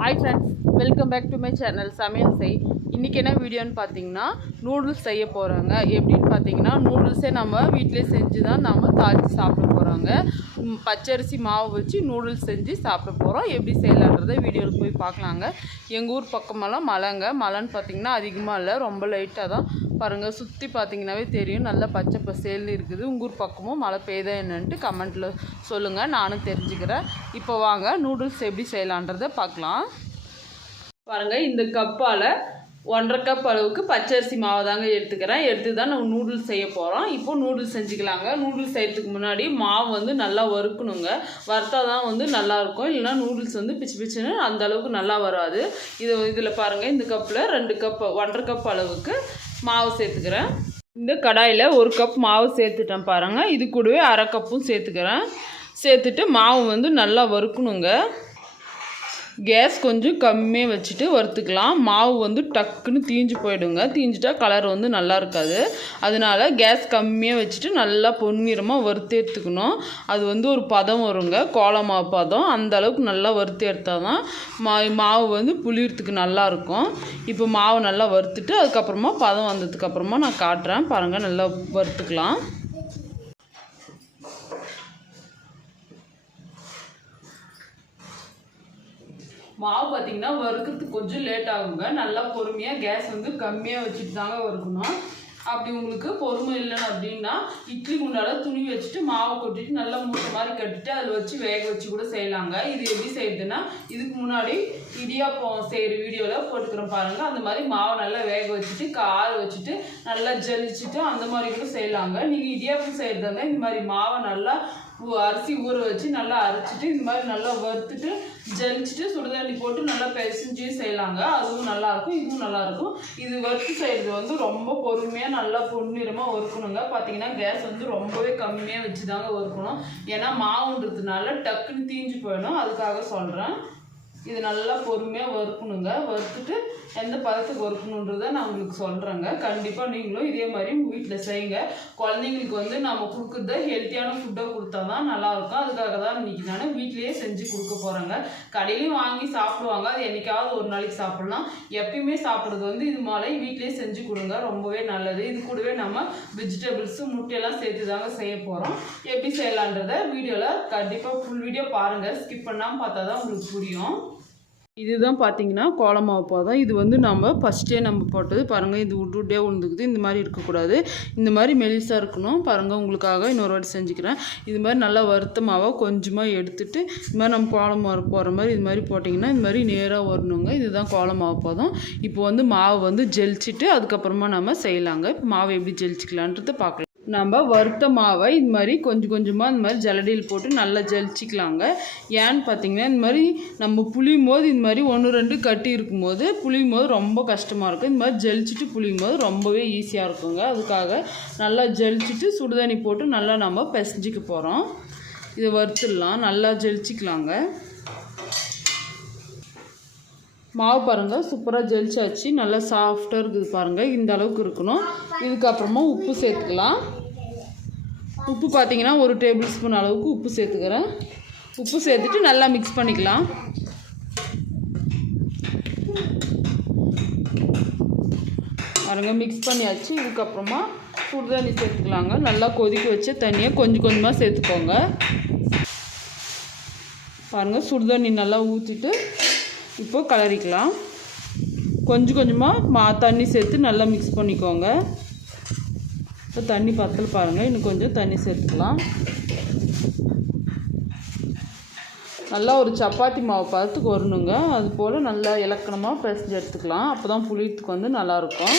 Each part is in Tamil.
Hi friends, welcome back to my channel சமையல் செய். இன்றைக்கி என்ன வீடியோன்னு பார்த்தீங்கன்னா நூடுல்ஸ் செய்ய போகிறாங்க. எப்படின்னு பார்த்தீங்கன்னா நூடுல்ஸே நம்ம வீட்டிலே செஞ்சு தான் நம்ம தாளித்து சாப்பிட போகிறாங்க. பச்சரிசி மாவு வச்சு நூடுல்ஸ் செஞ்சு சாப்பிட போகிறோம். எப்படி செய்யலான்றதை வீடியோவில் போய் பார்க்கலாங்க. எங்கள் ஊர் பக்கமெல்லாம் மழைன்னு பார்த்திங்கன்னா அதிகமாக இல்லை, ரொம்ப லைட்டாக தான். பாருங்கள், சுற்றி பார்த்திங்கனாவே தெரியும், நல்லா பச்சை பசேல்னு இருக்குது. உங்கள் ஊர் பக்கமும் மழை பெய்யுதா என்னன்ட்டு கமெண்ட்டில் சொல்லுங்கள், நானும் தெரிஞ்சுக்கிறேன். இப்போ வாங்க நூடுல்ஸ் எப்படி செய்யலான்றதை பார்க்கலாம். பாருங்கள், இந்த கப்பால் 1.5 கப் அளவுக்கு பச்சரிசி மாவு தாங்க எடுத்து தான் நம்ம நூடுல்ஸ் செய்ய போகிறோம். இப்போது நூடுல்ஸ் செஞ்சுக்கலாங்க. நூடுல்ஸ் செய்யறதுக்கு முன்னாடி மாவு வந்து நல்லா வறுக்கணுங்க. வறுத்தா தான் வந்து நல்லாயிருக்கும், இல்லைனா நூடுல்ஸ் வந்து பிச்சு பிச்சுன்னு அந்த அளவுக்கு நல்லா வராது. இதில் பாருங்கள், இந்த கப்பில் 2 கப் 1.5 கப் அளவுக்கு மாவு சேர்த்துக்கிறேன். இந்த கடாயில் 1 கப் மாவு சேர்த்துட்டேன் பாருங்கள். இது கூடவே 1/2 கப்பும் சேர்த்துக்கிறேன். சேர்த்துட்டு மாவு வந்து நல்லா வறுக்கணுங்க. கேஸ் கொஞ்சம் கம்மியாக வச்சுட்டு வறுத்துக்கலாம். மாவு வந்து டக்குன்னு தீஞ்சு போயிடுங்க. தீஞ்சிட்டா கலர் வந்து நல்லா இருக்காது. அதனால கேஸ் கம்மியாக வச்சுட்டு நல்லா பொன்னிறமாக வறுத்து எடுத்துக்கணும். அது வந்து ஒரு பதம் வருங்க, கோலமாவு பதம். அந்த அளவுக்கு நல்லா வறுத்து எடுத்தால் தான் மாவு வந்து புளியறதுக்கு நல்லாயிருக்கும். இப்போ மாவு நல்லா வறுத்துட்டு அதுக்கப்புறமா பதம் வந்ததுக்கப்புறமா நான் காட்டுறேன் பாருங்கள். நல்லா வறுத்துக்கலாம். மாவு பார்த்திங்கன்னா வறுக்கிறதுக்கு கொஞ்சம் லேட் ஆகுங்க. நல்லா பொறுமையாக கேஸ் வந்து கம்மியாக வச்சுட்டு தாங்க வறுக்கணும். அப்படி உங்களுக்கு பொறுமை இல்லைன்னு அப்படின்னா இட்லி குண்டால் துணி வச்சுட்டு மாவை கொட்டிட்டு நல்லா மூட்டை மாதிரி கட்டிட்டு அதில் வச்சு வேக வச்சு கூட செய்யலாங்க. இது எப்படி செய்யுதுன்னா, இதுக்கு முன்னாடி இடியாப்பம் செய்கிற வீடியோவில் போட்டுக்கிறோம் பாருங்கள். அந்த மாதிரி மாவை நல்லா வேக வச்சுட்டு காய வச்சுட்டு நல்லா ஜலிச்சுட்டு அந்த மாதிரி கூட செய்யலாங்க. நீங்கள் இடியாப்பம் செய்கிறதாங்க இந்த மாதிரி மாவை நல்லா அரிசி ஊற வச்சு நல்லா அரைச்சிட்டு இந்த மாதிரி நல்லா வறுத்துட்டு ஜலிச்சுட்டு சுடுதண்ணி போட்டு நல்லா பிசைஞ்சு செய்யலாங்க. அதுவும் நல்லாயிருக்கும், இதுவும் நல்லாயிருக்கும். இது வறுத்து செய்கிறது வந்து ரொம்ப பொறுமையாக நல்லா பொன்னிறமாக வறுக்கணுங்க. பார்த்தீங்கன்னா கேஸ் வந்து ரொம்பவே கம்மியாக வச்சு தாங்க வறுக்கணும். ஏன்னா மாவுன்றதுனால டக்குன்னு தீஞ்சு போயிடும், அதுக்காக சொல்கிறேன். இது நல்லா பொறுமையாக வறுக்கணுங்க. வறுத்துட்டு எந்த பதத்துக்கு வறுக்கணுன்றதை நான் உங்களுக்கு சொல்கிறேங்க. கண்டிப்பாக நீங்களும் இதே மாதிரி உங்கள் வீட்டில் செய்யுங்க. குழந்தைங்களுக்கு வந்து நம்ம கொடுக்குறத ஹெல்த்தியான ஃபுட்டாக கொடுத்தா தான் நல்லாயிருக்கும். அதுக்காக தான் இன்றைக்கி நான் வீட்டிலேயே செஞ்சு கொடுக்க போகிறேங்க. கடையிலையும் வாங்கி சாப்பிடுவாங்க, அது என்றைக்காவது ஒரு நாளைக்கு சாப்பிட்லாம். எப்பயுமே சாப்பிட்றது வந்து இது மாதிரி வீட்டிலேயே செஞ்சு கொடுங்க, ரொம்பவே நல்லது. இது கூடவே நம்ம வெஜிடபிள்ஸு முட்டையெல்லாம் சேர்த்து தாங்க செய்ய போகிறோம். எப்படி செய்யலான்றதை வீடியோவில் கண்டிப்பாக ஃபுல் வீடியோ பாருங்கள், ஸ்கிப் பண்ணாமல் பார்த்தா தான் உங்களுக்கு புரியும். இதுதான் பார்த்தீங்கன்னா கோலமாவு பதம். இது வந்து நம்ம ஃபஸ்ட்டே நம்ம போட்டது பாருங்கள். இது விட்டுட்டே விழுந்துக்குது. இந்த மாதிரி இருக்கக்கூடாது, இந்த மாதிரி மெலிசாக இருக்கணும் பாருங்கள். உங்களுக்காக இன்னொரு வாட்டி செஞ்சுக்கிறேன். இது மாதிரி நல்லா வறுத்த மாவை கொஞ்சமாக எடுத்துகிட்டு இது மாதிரி நம்ம கோலமாவு போகிற மாதிரி இது மாதிரி போட்டிங்கன்னா இந்த மாதிரி நேராக வரணுங்க. இதுதான் கோலமாவு பதம். இப்போ வந்து மாவு வந்து ஜெலிச்சிட்டு அதுக்கப்புறமா நம்ம செய்யலாங்க. இப்போ மாவை எப்படி ஜெலிச்சிக்கலான்றதை பார்க்கலாம். நம்ம வறுத்த மாவை இது மாதிரி கொஞ்சம் கொஞ்சமாக இந்த மாதிரி ஜல்லடியில் போட்டு நல்லா ஜலிச்சிக்கலாங்க. ஏன்னு பார்த்தீங்கன்னா இந்த மாதிரி நம்ம புளியும் போது இந்த மாதிரி 1-2 கட்டி இருக்கும்போது புளியும் போது ரொம்ப கஷ்டமாக இருக்கும். இந்த மாதிரி ஜலிச்சிட்டு புளியும் போது ரொம்பவே ஈஸியாக இருக்குங்க. அதுக்காக நல்லா ஜலிச்சிட்டு சுடுதண்ணி போட்டு நல்லா நம்ம பிசைஞ்சிக்க போகிறோம். இதை வறுத்துடலாம், நல்லா ஜலிச்சிக்கலாங்க. மாவு பாருங்கள், சூப்பராக ஜெலிச்சாச்சு, நல்லா சாஃப்டாக இருக்குது பாருங்கள். இந்த அளவுக்கு இருக்கணும். இதுக்கப்புறமா உப்பு சேர்த்துக்கலாம். உப்பு பார்த்திங்கன்னா 1 டேபிள் ஸ்பூன் அளவுக்கு உப்பு சேர்த்துக்கிறேன். உப்பு சேர்த்துட்டு நல்லா மிக்ஸ் பண்ணிக்கலாம். பாருங்கள், மிக்ஸ் பண்ணியாச்சு. இதுக்கப்புறமா சுடுதண்ணி சேர்த்துக்கலாங்க. நல்லா கொதிக்க வச்சு தண்ணியை கொஞ்சம் கொஞ்சமாக சேர்த்துக்கோங்க. பாருங்கள், சுடுதண்ணி நல்லா ஊற்றிட்டு இப்போ கலரிக்கலாம். கொஞ்சம் கொஞ்சமாக தண்ணி சேர்த்து நல்லா மிக்ஸ் பண்ணிக்கோங்க. இப்போ தண்ணி பத்தல் பாருங்கள், இன்னும் கொஞ்சம் தண்ணி சேர்த்துக்கலாம். நல்லா ஒரு சப்பாத்தி மாவு பதத்துக்கு வரணுங்க. அது போல் நல்லா இலக்கணமாக பிசைஞ்சு எடுத்துக்கலாம். அப்போ தான் புளியத்துக்கு வந்து நல்லாயிருக்கும்.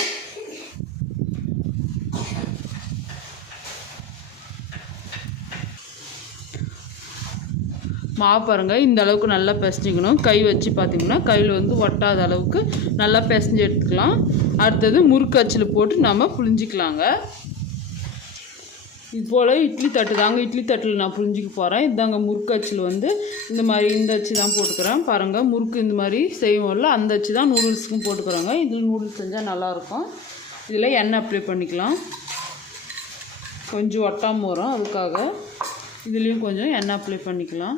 மாவு பாருங்கள், இந்த அளவுக்கு நல்லா பிசைஞ்சிக்கணும். கை வச்சு பார்த்திங்கன்னா கையில் வந்து ஒட்டாத அளவுக்கு நல்லா பிசைஞ்சு எடுத்துக்கலாம். அடுத்தது முறுக்கு அச்சில் போட்டு நம்ம புளிஞ்சிக்கலாங்க. இது போல் இட்லி தட்டு தாங்க, இட்லி தட்டில் நான் புளிஞ்சிக்க போகிறேன். இதுதாங்க முறுக்கு அச்சில் வந்து இந்த மாதிரி இந்த அச்சு தான் போட்டுக்கிறேன். பாருங்கள், முறுக்கு இந்த மாதிரி செய்வோம்ல அந்த அச்சு தான் நூடுல்ஸுக்கும் போட்டுக்கிறோங்க. இதில் நூடுல்ஸ் செஞ்சால் நல்லாயிருக்கும். இதில் எண்ணெய் அப்ளை பண்ணிக்கலாம். கொஞ்சம் ஒட்டாமல் வரும், அதுக்காக இதுலேயும் கொஞ்சம் எண்ணெய் அப்ளை பண்ணிக்கலாம்.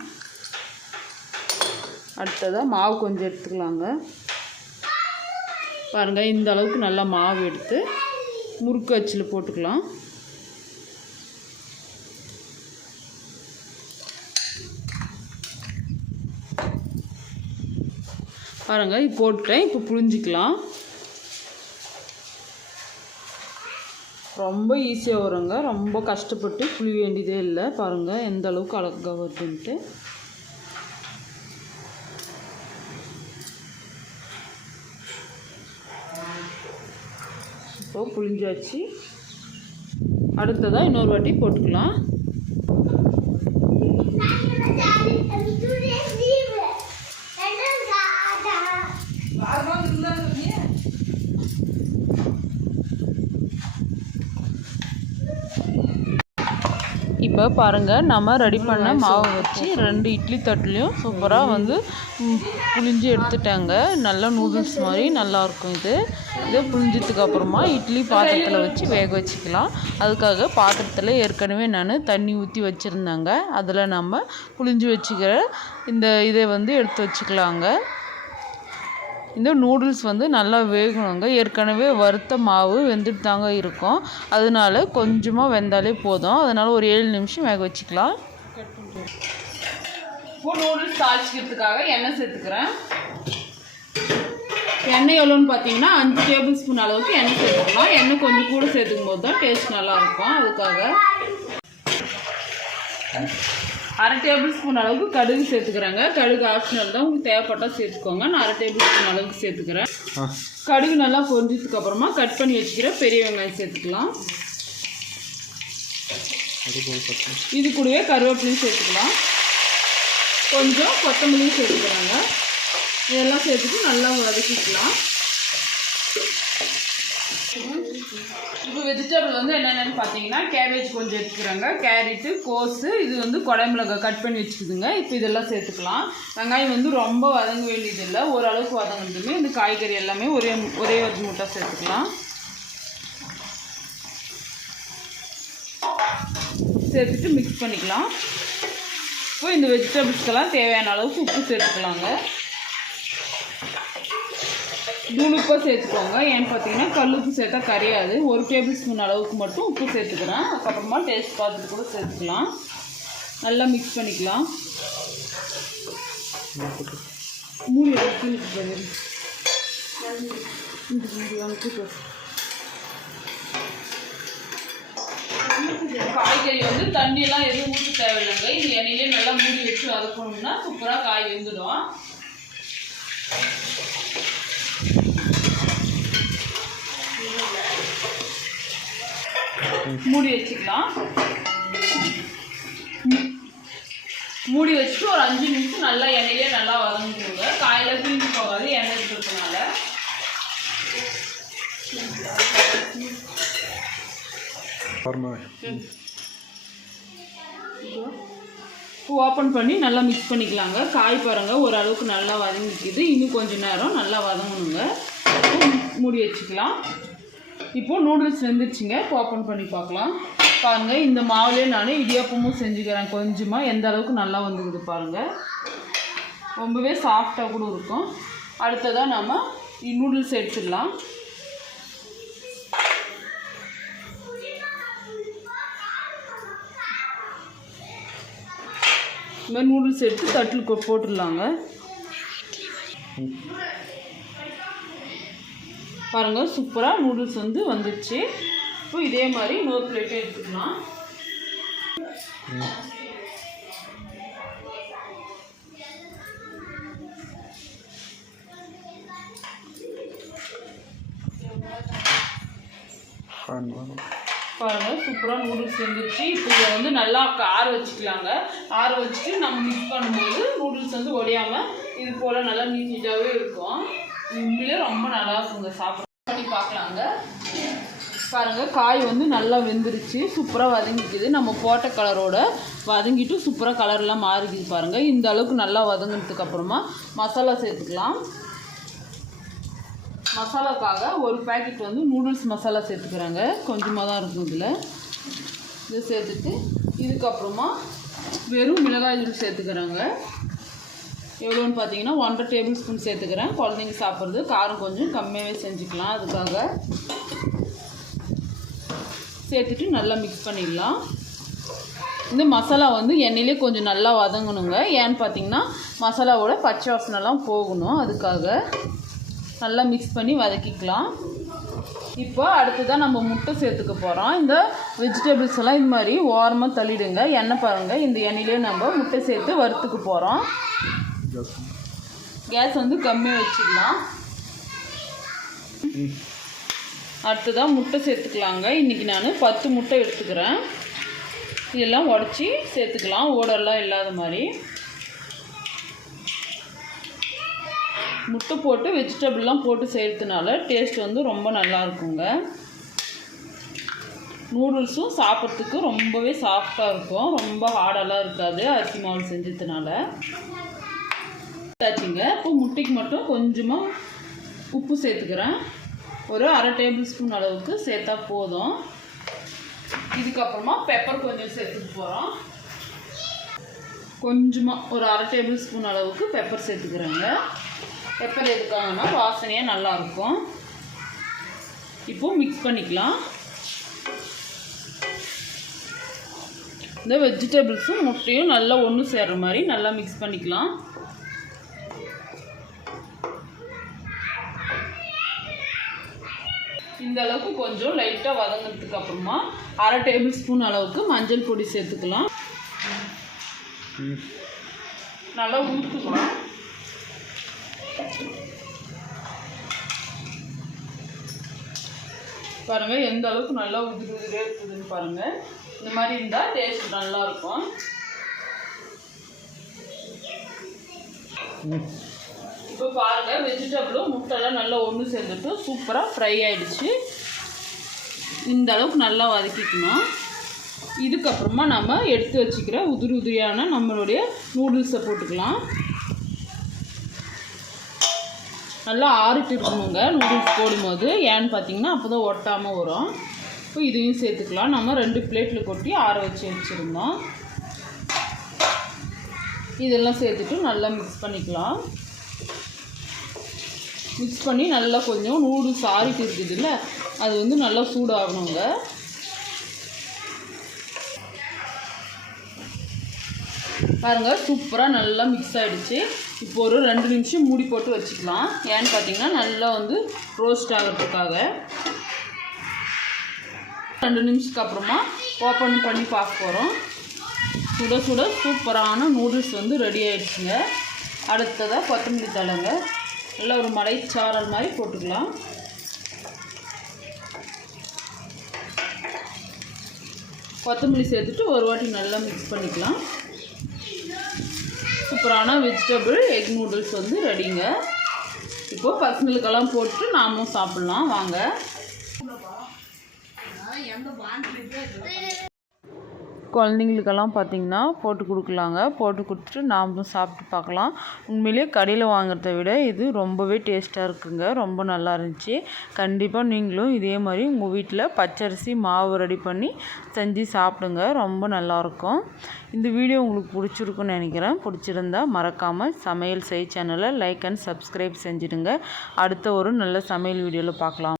அடுத்ததாக மாவு கொஞ்சம் எடுத்துக்கலாங்க. பாருங்கள், இந்த அளவுக்கு நல்லா மாவு எடுத்து முறுக்கு அச்சில் போட்டுக்கலாம். பாருங்கள், இப்போ போட்டுட்டேன். இப்போ புழிஞ்சிக்கலாம். ரொம்ப ஈஸியாக வருங்க, ரொம்ப கஷ்டப்பட்டு புளி வேண்டியதே இல்லை. பாருங்கள் எந்த அளவுக்கு அழகாக வருதுன்ட்டு. இப்போ புளிஞ்சாச்சு. அடுத்ததாக இன்னொரு வாட்டி போட்டுக்கலாம். இப்போ பாருங்கள், நம்ம ரெடி பண்ண மாவை வச்சு 2 இட்லி தட்டுலையும் சூப்பராக வந்து புளிஞ்சு எடுத்துட்டாங்க. நல்லா நூடுல்ஸ் மாதிரி நல்லாயிருக்கும். இதை புளிஞ்சதுக்கு அப்புறமா இட்லி பாத்திரத்தில் வச்சு வேக வச்சுக்கலாம். அதுக்காக பாத்திரத்தில் ஏற்கனவே நான் தண்ணி ஊற்றி வச்சுருந்தாங்க. அதில் நம்ம புளிஞ்சு வச்சுக்கிற இதை வந்து எடுத்து வச்சுக்கலாங்க. இந்த நூடுல்ஸ் வந்து நல்லா வேகணுங்க. ஏற்கனவே வறுத்த மாவு வெந்துட்டு தாங்க இருக்கும். அதனால கொஞ்சமாக வெந்தாலே போதும். அதனால் ஒரு 7 நிமிஷம் வேக வச்சுக்கலாம். இப்போ நூடுல்ஸ் தாளிச்சிக்கிறதுக்காக எண்ணெய் சேர்த்துக்கிறேன். எண்ணெய் எவ்வளோன்னு பார்த்தீங்கன்னா 5 டேபிள் ஸ்பூன் அளவுக்கு எண்ணெய் சேர்த்துக்கலாம். எண்ணெய் கொஞ்சம் கூட சேர்த்துக்கும் போது தான் டேஸ்ட் நல்லாயிருக்கும். அதுக்காக 1/2 டேபிள் ஸ்பூன் அளவுக்கு கடுகு சேர்த்துக்கிறேங்க. கடுகு ஆப்ஷனல் தான், உங்களுக்கு தேவைப்பட்டால் சேர்த்துக்கோங்க. நான் 1/2 டேபிள் ஸ்பூன் அளவுக்கு சேர்த்துக்கிறேன். கடுகு நல்லா பொரிஞ்சதுக்கு அப்புறமா கட் பண்ணி வச்சுக்கிற பெரிய வெங்காயம் சேர்த்துக்கலாம். இது கூடவே கருவேப்பிலையும் சேர்த்துக்கலாம். கொஞ்சம் கொத்தமல்லியும் சேர்த்துக்கிறாங்க. இதெல்லாம் சேர்த்துட்டு நல்லா வதக்கிக்கலாம். இப்போ வெஜிடபிள் வந்து என்னென்னு பார்த்தீங்கன்னா கேபேஜ் கொஞ்சம் எடுத்துக்கிறாங்க, கேரட்டு, கோஸு, இது வந்து குடமிளகாய் கட் பண்ணி வச்சுக்குதுங்க. இப்போ இதெல்லாம் சேர்த்துக்கலாம். வெங்காயம் வந்து ரொம்ப வதங்க வேண்டியதில்லை, ஓரளவுக்கு வதங்கினதுமே இந்த காய்கறி எல்லாமே ஒரே ஒரு மூட்டை சேர்த்துக்கலாம். சேர்த்துட்டு மிக்ஸ் பண்ணிக்கலாம். இப்போ இந்த வெஜிடபிள்ஸ்க்கெல்லாம் தேவையான அளவுக்கு உப்பு சேர்த்துக்கலாங்க. தூளுப்பாக சேர்த்துக்கோங்க. ஏன்னு பார்த்தீங்கன்னா கல்லுப்பு சேர்த்தா கரையாது. 1 டேபிள் ஸ்பூன் அளவுக்கு மட்டும் உப்பு சேர்த்துக்கிறேன். அதுக்கப்புறமா டேஸ்ட் பார்த்துட்டு கூட சேர்த்துக்கலாம். நல்லா மிக்ஸ் பண்ணிக்கலாம். காய்கறி வந்து தண்ணியெல்லாம் எதுவும் ஊற்ற தேவையில்லைங்க. இந்த எண்ணெயிலே நல்லா மூடி வச்சு வதக்கணும்னா சூப்பராக காய் வெந்துடும். மூடி வச்சுக்கலாம். மூடி வச்சுட்டு ஒரு 5 நிமிஷம் நல்லா எண்ணெயிலே நல்லா வதங்கிடுங்க. காயில் பிரிஞ்சு போகாது எண்ணெய் இருக்கிறதுனால. ஓப்பன் பண்ணி நல்லா மிக்ஸ் பண்ணிக்கலாங்க. காய் பாருங்கள் ஓரளவுக்கு நல்லா வதங்கிக்குது. இன்னும் கொஞ்சம் நேரம் நல்லா வதங்கணுங்க. மூடி வச்சுக்கலாம். இப்போது நூடுல்ஸ் வெந்துருச்சுங்க. இப்போ ஓப்பன் பண்ணி பார்க்கலாம். பாருங்கள், இந்த மாவுலேயே நான் இடியாப்பமும் செஞ்சுக்கிறேன். கொஞ்சமாக எந்த அளவுக்கு நல்லா வந்துக்குது பாருங்கள். ரொம்பவே சாஃப்டாக கூட இருக்கும். அடுத்ததாக நம்ம நூடுல்ஸ் எடுத்துடலாம். இந்த மாதிரி நூடுல்ஸ் எடுத்து தட்டில் போட்டுடலாங்க. பாருங்கள், சூப்பராக நூடுல்ஸ் வந்து வந்துடுச்சு. இப்போ இதே மாதிரி இன்னொரு பிளேட்டே எடுத்துக்கலாம். பாருங்கள், சூப்பராக நூடுல்ஸ் வந்துடுச்சு. இப்போ இதை வந்து நல்லா ஆற வச்சுக்கலாங்க. ஆற வச்சுட்டு நம்ம மிக்ஸ் பண்ணும்போது நூடுல்ஸ் வந்து ஒடையாமல் இது போல் நல்லா நீட்டாகவே இருக்கும். உண்மையிலே ரொம்ப நல்லா இருக்குங்க. சாப்பிட பண்ணி பார்க்கலாங்க. பாருங்கள், காய் வந்து நல்லா வெந்துருச்சு. சூப்பராக வதங்கிக்குது. நம்ம போட்ட கலரோட வதங்கிட்டு சூப்பராக கலர்லாம் மாறிக்குது பாருங்கள். இந்த அளவுக்கு நல்லா வதங்கினதுக்கு அப்புறமா மசாலா சேர்த்துக்கலாம். மசாலாக்காக ஒரு பேக்கெட் வந்து நூடுல்ஸ் மசாலா சேர்த்துக்கிறாங்க. கொஞ்சமாக தான் இருக்கும் இதில். இதை சேர்த்துட்டு இதுக்கப்புறமா வெறும் மிளகாய் தூள் சேர்த்துக்கிறாங்க. எவ்வளோன்னு பார்த்தீங்கன்னா 1.5 டேபிள் ஸ்பூன் சேர்த்துக்கிறேன். குழந்தைங்க சாப்பிட்றது காரம் கொஞ்சம் கம்மியாகவே செஞ்சுக்கலாம். அதுக்காக சேர்த்துட்டு நல்லா மிக்ஸ் பண்ணிடலாம். இந்த மசாலா வந்து எண்ணெயிலே கொஞ்சம் நல்லா வதங்கணுங்க. ஏன்னு பார்த்தீங்கன்னா மசாலாவோட பச்சை வாசனைலாம் போகணும். அதுக்காக நல்லா மிக்ஸ் பண்ணி வதக்கிக்கலாம். இப்போ அடுத்ததான் நம்ம முட்டை சேர்த்துக்க போகிறோம். இந்த வெஜிடபிள்ஸ் எல்லாம் இது மாதிரி ஓரமாக தள்ளிடுங்க. எண்ணெய் பாருங்கள், இந்த எண்ணெயிலே நம்ம முட்டை சேர்த்து வறுத்துக்க போகிறோம். கேஸ் வந்து கம்மியாக வச்சுக்கலாம். அடுத்ததான் முட்டை சேர்த்துக்கலாங்க. இன்றைக்கி நான் 10 முட்டை எடுத்துக்கிறேன். இதெல்லாம் உடச்சி சேர்த்துக்கலாம், ஓடெல்லாம் இல்லாத மாதிரி. முட்டை போட்டு வெஜிடபிள்லாம் போட்டு செய்கிறதுனால டேஸ்ட் வந்து ரொம்ப நல்லா இருக்குங்க. நூடுல்ஸும் சாப்பிட்றதுக்கு ரொம்பவே சாஃப்டாக இருக்கும், ரொம்ப ஹார்டெல்லாம் இருக்காது அரிசி மாவு செஞ்சதுனால. ஆச்சுங்க. இப்போ முட்டைக்கு மட்டும் கொஞ்சமாக உப்பு சேர்த்துக்கிறேன். ஒரு 1/2 டேபிள் ஸ்பூன் அளவுக்கு சேர்த்தா போதும். இதுக்கப்புறமா பெப்பர் கொஞ்சம் சேர்த்துக்க போகிறோம். கொஞ்சமாக ஒரு 1/2 டேபிள் ஸ்பூன் அளவுக்கு பெப்பர் சேர்த்துக்கிறேங்க. பெப்பர் எதுக்காகனா வாசனையாக நல்லாயிருக்கும். இப்போது மிக்ஸ் பண்ணிக்கலாம். இந்த வெஜிடபிள்ஸும் முட்டையும் நல்லா ஒன்று சேர்கிற மாதிரி நல்லா மிக்ஸ் பண்ணிக்கலாம். இந்த அளவுக்கு கொஞ்சம் லைட்டாக வதங்கினதுக்கு அப்புறமா 1/2 டேபிள் ஸ்பூன் அளவுக்கு மஞ்சள் பொடி சேர்த்துக்கலாம். நல்லா ஊற்றிக்கலாம். பாருங்கள் எந்த அளவுக்கு நல்லா உதிரி உதிரியாக இருக்குதுன்னு பாருங்கள். இந்த மாதிரி இருந்தால் டேஸ்ட் நல்லாயிருக்கும். இப்போ பாருங்கள் வெஜிடபிளும் முட்டைலாம் நல்லா ஒன்று சேர்ந்துட்டு சூப்பராக ஃப்ரை ஆகிடுச்சு. இந்த அளவுக்கு நல்லா வதக்கிக்கணும். இதுக்கப்புறமா நம்ம எடுத்து வச்சுக்கிற உதிரி உதிரியான நம்மளுடைய நூடுல்ஸை போட்டுக்கலாம். நல்லா ஆறிட்டு இருக்கணுங்க நூடுல்ஸ் போடும்போது. ஏன்னு பார்த்தீங்கன்னா அப்போ தான் ஒட்டாமல் வரும். இப்போ இதையும் சேர்த்துக்கலாம். நம்ம 2 பிளேட்டில் கொட்டி ஆற வச்சுருந்தோம். இதெல்லாம் சேர்த்துட்டு நல்லா மிக்ஸ் பண்ணிக்கலாம். மிக்ஸ் பண்ணி நல்லா கொஞ்சம் நூடுல்ஸ் ஆறிட்டு இருக்குதுல்ல, அது வந்து நல்லா சூடாகணுங்க. பாருங்கள் சூப்பராக நல்லா மிக்ஸ் ஆகிடுச்சு. இப்போ ஒரு 2 நிமிஷம் மூடி போட்டு வச்சுக்கலாம். ஏன்னு பார்த்தீங்கன்னா நல்லா வந்து ரோஸ்ட் ஆகிறதுக்காக. 2 நிமிஷத்துக்கு அப்புறமா ஓப்பன் பண்ணி பார்க்க போகிறோம். சுட சுட சூப்பரான நூடுல்ஸ் வந்து ரெடி ஆகிடுச்சுங்க. அடுத்ததாக கொத்தமல்லி தழைங்க நல்லா ஒரு மலைச்சாரல் மாதிரி போட்டுக்கலாம். கொத்தமல்லி சேர்த்துட்டு ஒரு வாட்டி நல்லா மிக்ஸ் பண்ணிக்கலாம். சூப்பரான வெஜிடபிள் எக் நூடுல்ஸ் வந்து ரெடிங்க. இப்போது பசங்களுக்கெல்லாம் போட்டு நாமும் சாப்பிட்லாம் வாங்க. குழந்தைங்களுக்கெல்லாம் பார்த்திங்கன்னா போட்டு கொடுக்கலாங்க. போட்டு கொடுத்துட்டு நாமளும் சாப்பிட்டு பார்க்கலாம். உண்மையிலே கடையில் வாங்குறத விட இது ரொம்பவே டேஸ்ட்டாக இருக்குங்க. ரொம்ப நல்லா இருந்துச்சு. கண்டிப்பாக நீங்களும் இதே மாதிரி உங்கள் வீட்டில் பச்சரிசி மாவு ரெடி பண்ணி செஞ்சு சாப்பிடுங்க. ரொம்ப நல்லாயிருக்கும். இந்த வீடியோ உங்களுக்கு பிடிச்சிருக்குன்னு நினைக்கிறேன். பிடிச்சிருந்தா மறக்காமல் சமையல் செய் சேனலை லைக் அண்ட் சப்ஸ்கிரைப் செஞ்சுடுங்க. அடுத்த ஒரு நல்ல சமையல் வீடியோவில் பார்க்கலாம்.